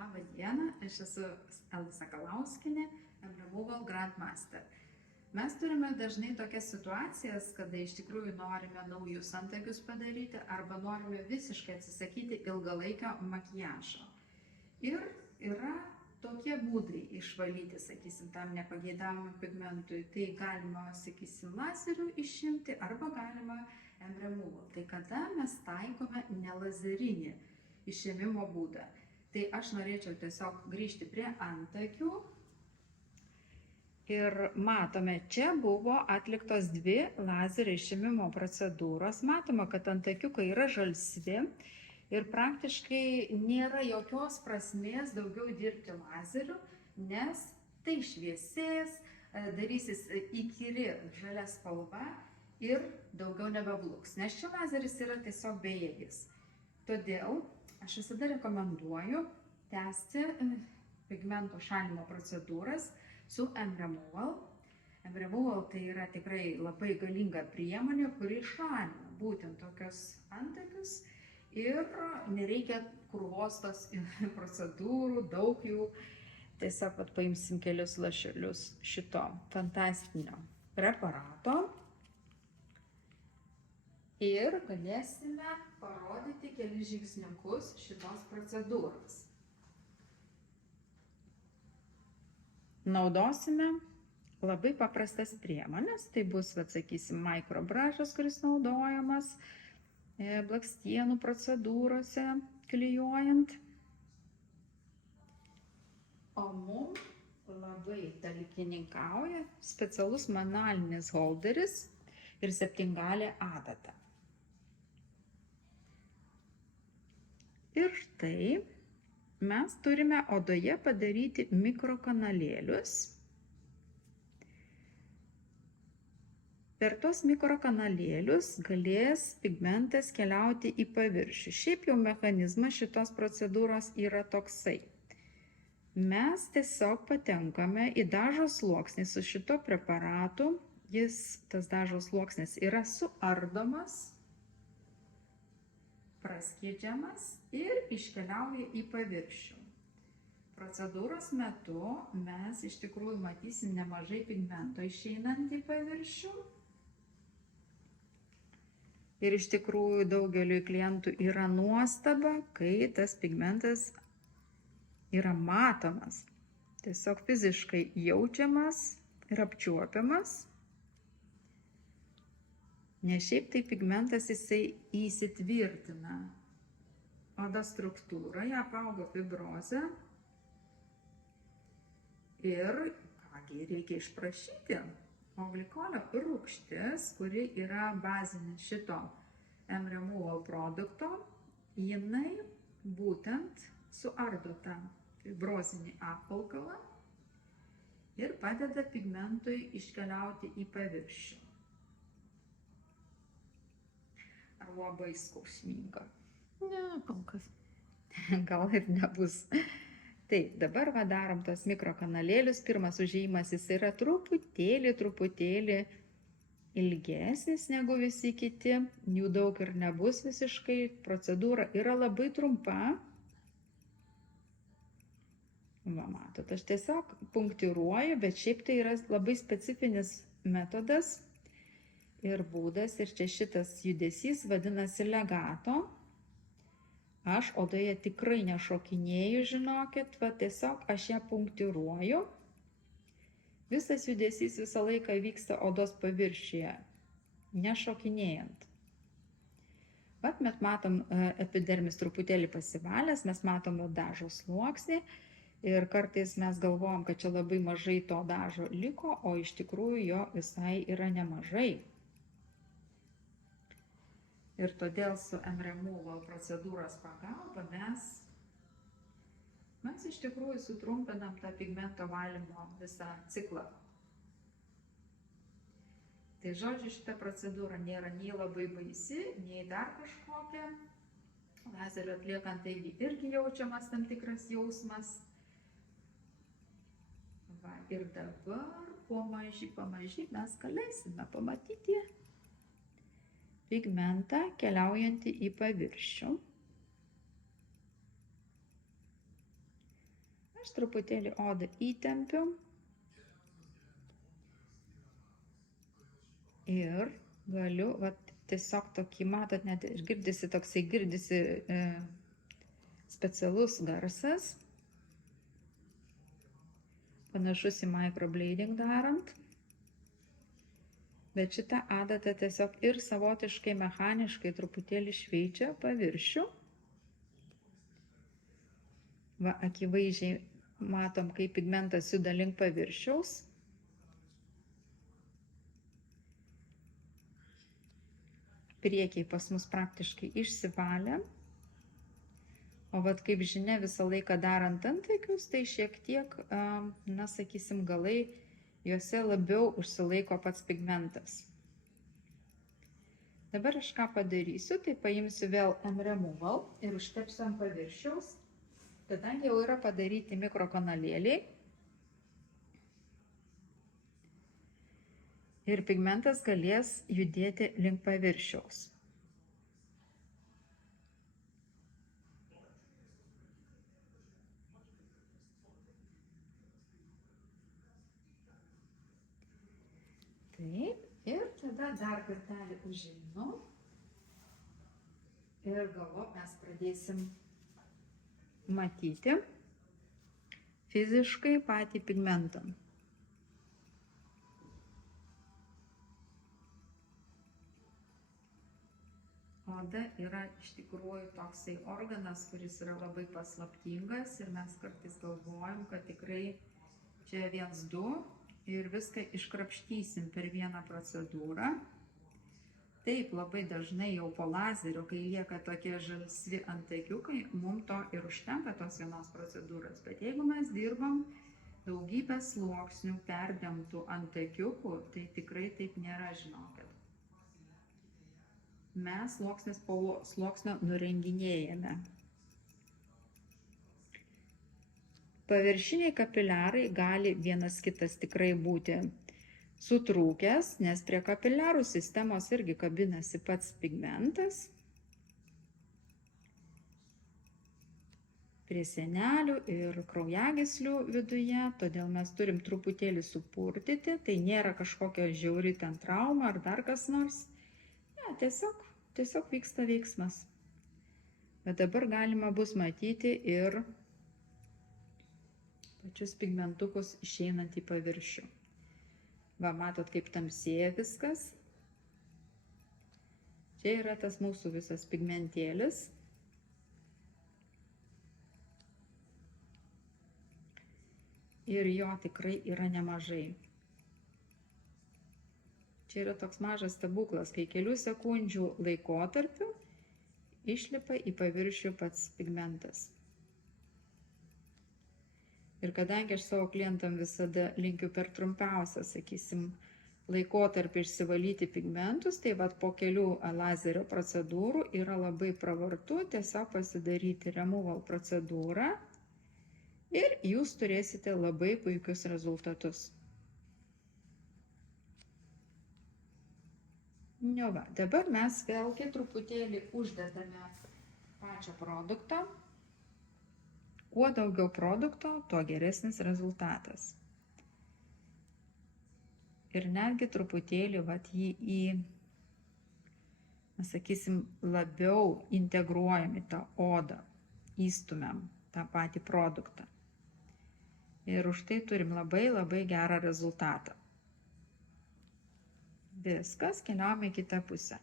Labą dieną, aš esu Elisa Kalauskienė, Removal Grandmaster. Mes turime dažnai tokias situacijas, kada iš tikrųjų norime naujus antakius padaryti arba norime visiškai atsisakyti ilgalaikio makiažo. Ir yra tokie būdai išvalyti, sakysim, tam nepageidavimam pigmentui. Tai galima, sakysim, lazeriu išimti arba galima M-Removal. Tai kada mes taikome nelazerinį išėmimo būdą. Tai aš norėčiau tiesiog grįžti prie antakių. Ir matome, čia buvo atliktos dvi lazerio išėmimo procedūros. Matoma, kad antakiukai yra žalsvi ir praktiškai nėra jokios prasmės daugiau dirbti lazeriu, nes tai šviesės, darysis įkyri žalia spalva ir daugiau nebebluks, nes čia lazeris yra tiesiog bejėgis. Todėl aš visada rekomenduoju tęsti pigmento šalinimo procedūras su M-Removal. M-Removal tai yra tikrai labai galinga priemonė, kuri šalina būtent tokius antakius ir nereikia krūvos tos procedūrų, daug jų. Tiesiog paimsim kelius lašelius šito fantastinio preparato ir galėsime parodyti kelis žingsniukus šitos procedūros. Naudosime labai paprastas priemonės, tai bus, sakysim, mikrobrašas, kuris naudojamas blakstienų procedūrose klijuojant. O mums labai talkininkauja specialus manualinis holderis ir septyngalė adata. Ir štai mes turime odoje padaryti mikrokanalėlius. Per tos mikrokanalėlius galės pigmentas keliauti į paviršių. Šiaip jau mechanizmas šitos procedūros yra toksai. Mes tiesiog patenkame į dažo sluoksnį su šito preparatu. Tas dažo sluoksnis yra suardomas, praskiedžiamas ir iškeliauja į paviršių. Procedūros metu mes iš tikrųjų matysim nemažai pigmento išeinant į paviršių. Ir iš tikrųjų daugeliui klientų yra nuostaba, kai tas pigmentas yra matomas, tiesiog fiziškai jaučiamas ir apčiuopiamas. Nes šiaip tai pigmentas jisai įsitvirtina odos struktūroje, apauga fibrozę ir kągi reikia išprašyti. O glikolio rūgštis, kuri yra bazinis šito M-Removal produkto, jinai būtent suardo tą fibrozinį apvalkalą ir padeda pigmentui iškeliauti į paviršių. Ar labai skausminga? Ne, kol kas. Gal ir nebus. Taip, dabar darom tos mikrokanalėlius. Pirmas užėjimas jis yra truputėlį ilgesnis negu visi kiti. Jų daug ir nebus visiškai. Procedūra yra labai trumpa. Va, matot, aš tiesiog punktiruoju, bet šiaip tai yra labai specifinis metodas ir būdas. Ir čia šitas judesys vadinasi legato. Aš odoje tikrai nešokinėju, žinokit, va tiesiog aš ją punktiruoju. Visas judesys visą laiką vyksta odos paviršiuje, nešokinėjant. Vat mes matom epidermis truputėlį pasivalęs, mes matom dažo sluoksnį ir kartais mes galvojam, kad čia labai mažai to dažo liko, o iš tikrųjų jo visai yra nemažai. Ir todėl su M-Removal procedūros pagalba mes iš tikrųjų sutrumpinam tą pigmento valymo visą ciklą. Tai žodžiu, šita procedūra nėra nei labai baisi, nei dar kažkokia. Lazerio atliekant taigi irgi jaučiamas tam tikras jausmas. Va, ir dabar pamaži mes galėsime pamatyti pigmentą keliaujantį į paviršių. Aš truputėlį odą įtempiu. Ir galiu, tiesiog tokį, matot, net girdisi specialus garsas. Panašus į microblading darant. Bet šitą adatą tiesiog ir savotiškai mechaniškai truputėlį šveičia paviršių. Va, akivaizdžiai matom, kaip pigmentas juda link paviršiaus. Priekiai pas mus praktiškai išsivalė. O vat kaip žinia, visą laiką darant antakius, tai šiek tiek, sakysim, galai, juose labiau užsilaiko pats pigmentas. Dabar aš ką padarysiu, tai paimsiu vėl M-Removal ir užtepsiu ant paviršiaus, kadangi jau yra padaryti mikrokanalėliai. Ir pigmentas galės judėti link paviršiaus. Taip, ir tada dar kartelį užeinu. Ir galop mes pradėsim matyti fiziškai patį pigmentą. Oda yra iš tikrųjų toksai organas, kuris yra labai paslaptingas ir mes kartais galvojam, kad tikrai čia 1-2 ir viską iškrapštysim per vieną procedūrą. Taip, labai dažnai jau po lazerio, kai lieka tokie žalsvi antakiukai, mums to ir užtenka tos vienos procedūros. Bet jeigu mes dirbam daugybę sluoksnių perdengtų antakiukų, tai tikrai taip nėra, žinokit. Mes sluoksnis po sluoksnio nurenginėjame. Paviršiniai kapiliarai gali vienas kitas tikrai būti sutrūkęs, nes prie kapiliarų sistemos irgi kabinasi pats pigmentas. Prie sienelių ir kraujagyslių viduje, todėl mes turim truputėlį supurtyti, tai nėra kažkokia žiauri ten trauma ar dar kas nors. Ne, tiesiog vyksta veiksmas. Bet dabar galima bus matyti ir pačius pigmentukus išeinant į paviršių. Va, matot, kaip tamsėja viskas. Čia yra tas mūsų visas pigmentėlis. Ir jo tikrai yra nemažai. Čia yra toks mažas stebuklas, kai kelių sekundžių laikotarpiu išlipa į paviršių pats pigmentas. Ir kadangi aš savo klientam visada linkiu per trumpiausią, sakysim, laikotarpį išsivalyti pigmentus, tai vat po kelių lazerio procedūrų yra labai pravartu tiesiog pasidaryti removal procedūrą ir jūs turėsite labai puikius rezultatus. Nu va, dabar mes vėlgi truputėlį uždedame pačią produktą. Kuo daugiau produkto, tuo geresnis rezultatas. Ir netgi truputėlį jį sakysim, labiau integruojam į tą odą, įstumiam tą patį produktą. Ir už tai turim labai gerą rezultatą. Viskas, keliaujame į kitą pusę.